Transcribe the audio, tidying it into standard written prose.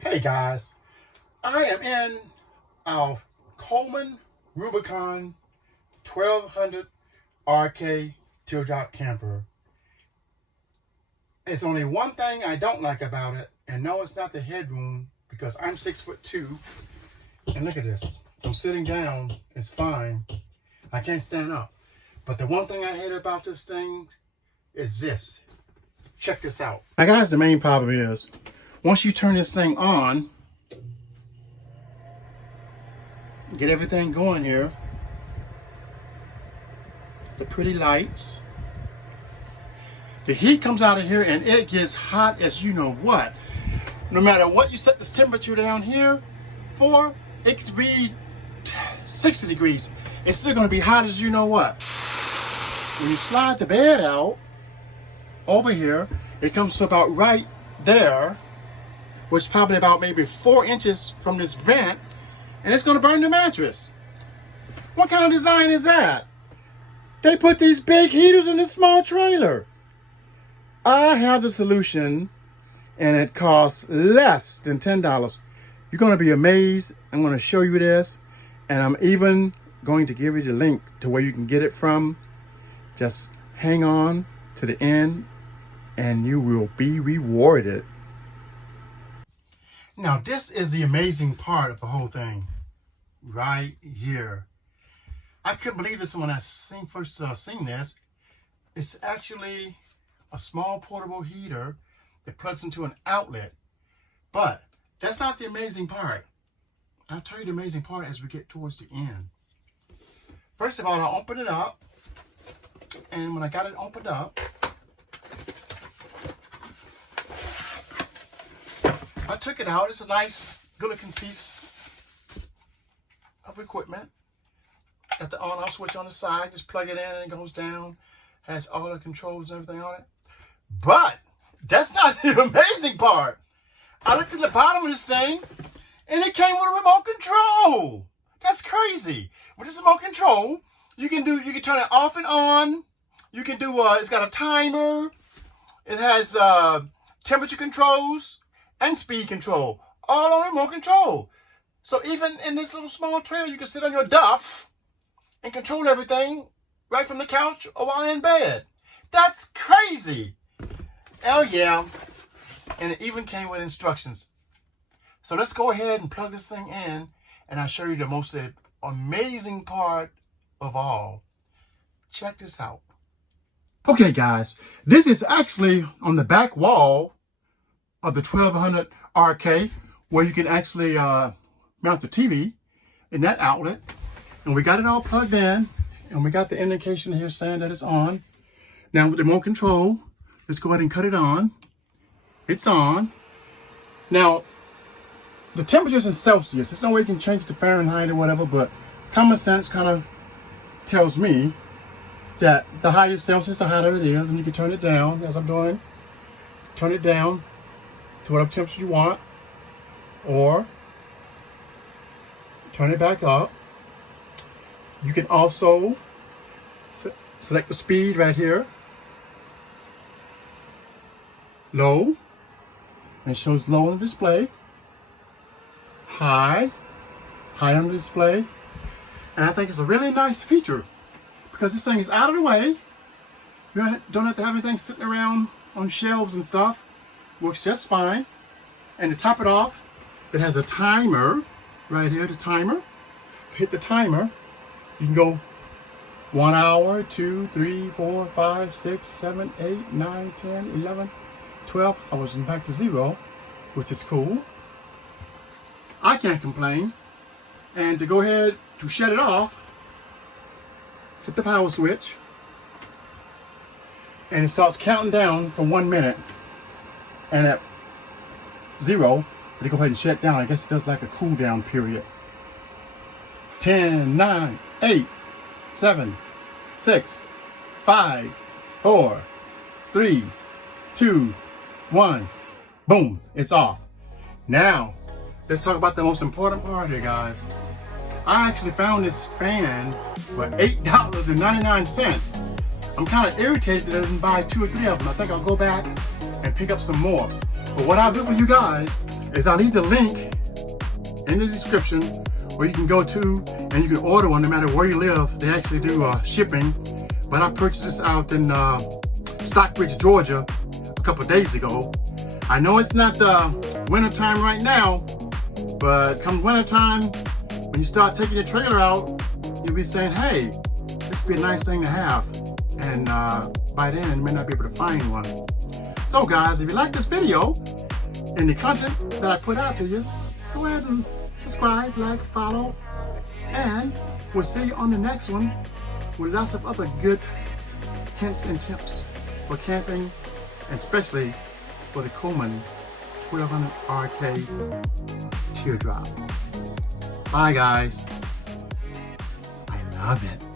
Hey guys, I am in our Coleman Rubicon 1200 RK teardrop camper. It's only one thing I don't like about it, and no, it's not the headroom because I'm 6'2", and look at this. I'm sitting down, it's fine. I can't stand up. But the one thing I hate about this thing is this. Check this out. Now guys, the main problem is, once you turn this thing on, get everything going here, the pretty lights, the heat comes out of here and it gets hot as you know what. No matter what you set this temperature down here for, it could be 60 degrees. It's still gonna be hot as you know what. When you slide the bed out over here, it comes to about right there, which is probably about maybe 4 inches from this vent, and it's gonna burn the mattress. What kind of design is that? They put these big heaters in this small trailer. I have the solution, and it costs less than $10. You're gonna be amazed. I'm gonna show you this, and I'm even going to give you the link to where you can get it from. Just hang on to the end, and you will be rewarded. Now, this is the amazing part of the whole thing, right here. I couldn't believe this when I first seen this. It's actually a small portable heater that plugs into an outlet. But that's not the amazing part. I'll tell you the amazing part as we get towards the end. First of all, I'll open it up. And when I got it opened up, I took it out. It's a nice, good-looking piece of equipment. Got the on-off switch on the side. Just plug it in and it goes down. Has all the controls and everything on it. But that's not the amazing part. I looked at the bottom of this thing, and it came with a remote control. That's crazy. With this remote control, you can turn it off and on. You can do. It's got a timer. It has temperature controls and speed control, all on remote control. So even in this little small trailer, you can sit on your duff and control everything right from the couch or while in bed. That's crazy. Oh yeah. And it even came with instructions. So let's go ahead and plug this thing in, and I'll show you the most amazing part of all. Check this out. Okay guys, this is actually on the back wall of the 1200 RK, where you can actually mount the TV in that outlet. And we got it all plugged in, and we got the indication here saying that it's on. Now with the remote control, let's go ahead and cut it on. It's on. Now, the temperature's in Celsius. There's no way you can change it to Fahrenheit or whatever, but common sense kind of tells me that the higher Celsius, the hotter it is, and you can turn it down, as I'm doing. Turn it down to whatever temperature you want, or turn it back up. You can also select the speed right here, low, and it shows low on the display, high on the display, and I think it's a really nice feature because this thing is out of the way. You don't have to have anything sitting around on shelves and stuff. Works just fine. And to top it off, it has a timer right here, the timer. Hit the timer, you can go 1 hour, 2, 3, 4, 5, 6, 7, 8, 9, 10, 11, 12 hours and back to 0, which is cool. I can't complain. And to go ahead to shut it off, hit the power switch, and it starts counting down for 1 minute. And at 0, to go ahead and shut it down, I guess it does like a cool down period. 10, 9, 8, 7, 6, 5, 4, 3, 2, 1. Boom, it's off. Now, let's talk about the most important part here, guys. I actually found this fan for $8.99. I'm kind of irritated that I didn't buy 2 or 3 of them. I think I'll go back and pick up some more. But what I'll do for you guys, is I'll leave the link in the description where you can go to and you can order one no matter where you live. They actually do shipping. But I purchased this out in Stockbridge, Georgia a couple days ago. I know it's not the winter time right now, but come winter time, when you start taking your trailer out, you'll be saying, hey, this would be a nice thing to have. And by then, you may not be able to find one. So guys, if you like this video and the content that I put out to you, go ahead and subscribe, like, follow, and we'll see you on the next one with lots of other good hints and tips for camping, and especially for the Coleman 1200 RK teardrop. Bye guys. I love it.